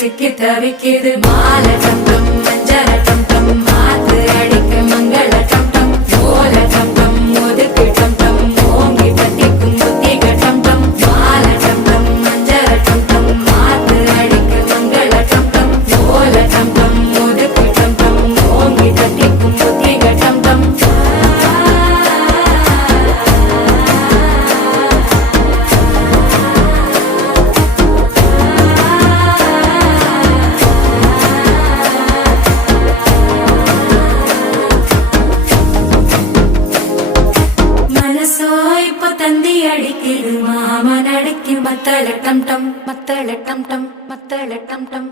சிக்கி தவிக்குது மாலை டம் டம் மஞ்சள டம் டம் மாத்து அடிக்க மங்கள டம் டம் ஓல டம் டம் ஒதுக்கு டம் டம் ஓங்கி பத்திக்கும் புத்திக டம் டம் மாலை டம் டம் மஞ்சள டம் டம் மாத்து அடிக்க மங்கள டம் டம் ஓல டம் டம் ஒதுக்கு டம் டம் ஓங்கி பத்திக்கும் புத்திக டம் டம் தந்தி அடிக்குது மாமன் அடிக்கு மத்தள டம் டம் மத்தள டம் டம் மத்தள டம் டம்